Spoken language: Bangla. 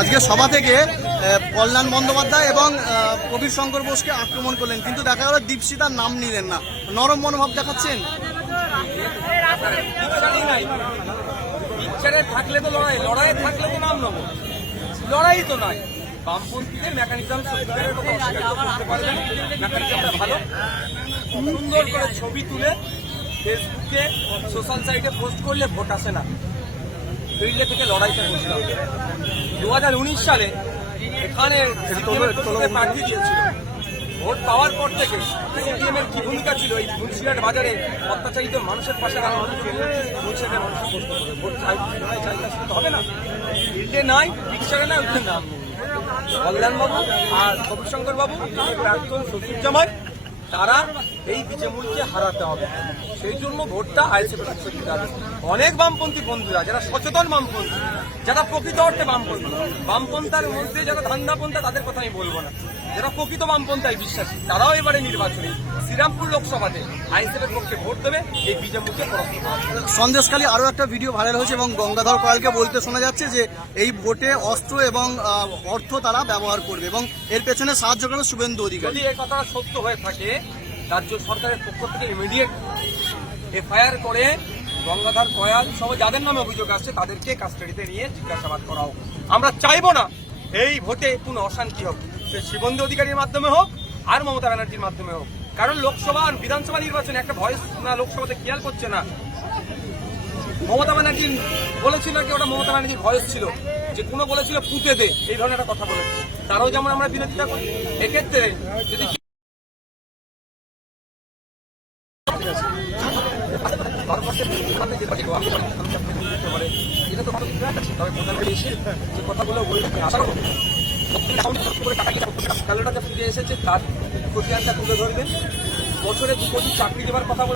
আজকে সভা থেকে কল্যাণ বন্দ্যোপাধ্যায় এবং কবির শঙ্কর বোসকে আক্রমণ করলেন, কিন্তু দেখা গেল দীপশিতার নাম নিলেন না। নরম মনোভাব দেখাচ্ছেন। থাকলে তো লড়াই থাকলে তো নাম নেবো, লড়াই তো নয়। বামপন্থীদের মেকানিজম সত্যিকারের কথা অস্বীকার করতে পারবেন। মেকানিজমটা ভালো, সুন্দর করে ছবি তুলে ফেসবুকে সোশ্যাল সাইটে পোস্ট করলে ভোট আসে না, ফিল্ডে থেকে লড়াইটা করতে হবে। 2019 সালে এখানে প্রার্থী দিয়েছিল, ভোট পাওয়ার পর থেকে সিপিএমের কি ভূমিকা ছিল এই মুন্সিরহাট বাজারে অত্যাচারিত মানুষের পাশে মুন্সিরহাটের মানুষের করতে হবে। ভোট হবে না, ফিল্ডে নাই, পিকচারে না, ওইখানে নাম কল্যাণবাবু আর কবিশঙ্কর বাবু প্রাক্তন সচিব জামাই, তারা এই বিজেমূলকে হারাতে হবে। সেই জন্য ভোটটা আইএসএফের কাছে দিতে হবে। অনেক বামপন্থী বন্ধুরা যারা সচেতন বামপন্থী, যারা প্রকৃত অর্থে বামপন্থী, বামপন্থার মধ্যে যারা ধান্দাপন্থা তাদের কথা আমি বলবো না, যারা প্রকৃত বামপন্থায় বিশ্বাসী, তারাও এবারে নির্বাচনে শ্রীরামপুর লোকসভাতে আইএসএফের পক্ষে ভোট দেবে, এই বিজেমূলকে পরাস্ত করা। সন্দেশখালী আরও একটা ভিডিও ভাইরাল হয়েছে এবং গঙ্গাধর কয়ালকে বলতে শোনা যাচ্ছে যে এই ভোটে অস্ত্র এবং অর্থ তারা ব্যবহার করবে এবং এর পেছনে সাহায্য করবে শুভেন্দু অধিকারী। যদি এই কথাটা সত্য হয়ে থাকে, রাজ্য সরকারের পক্ষ থেকে ইমিডিয়েট এফআইআর করে গঙ্গাধর কয়াল সহ যাদের নামে অভিযোগ আসছে তাদেরকে কাস্টাডিতে নিয়ে জিজ্ঞাসাবাদ করা হোক। আমরা চাইবো না এই ভোটে কোনো অশান্তি হোক, সে শুভেন্দু অধিকারীর মাধ্যমে হোক আর মমতা ব্যানার্জির মাধ্যমে হোক। কারণ লোকসভা আর বিধানসভা নির্বাচনে একটা ভয়েস না লোকসভাতে খেয়াল করছে না। মমতা ব্যানার্জি বলেছিল নাকি ওটা মমতা ব্যানার্জির ভয়েস ছিল, যে কোনো বলেছিল পুঁতে দে, এই ধরনের একটা কথা বলেছে। তারাও যেমন আমরা বিরোধিতা করি, এক্ষেত্রে যদি কথাগুলো ফিরে এসেছে তার খতিয়ানটা তুলে ধরবেন। বছরে 2 কোটি চাকরি দেওয়ার কথা বলে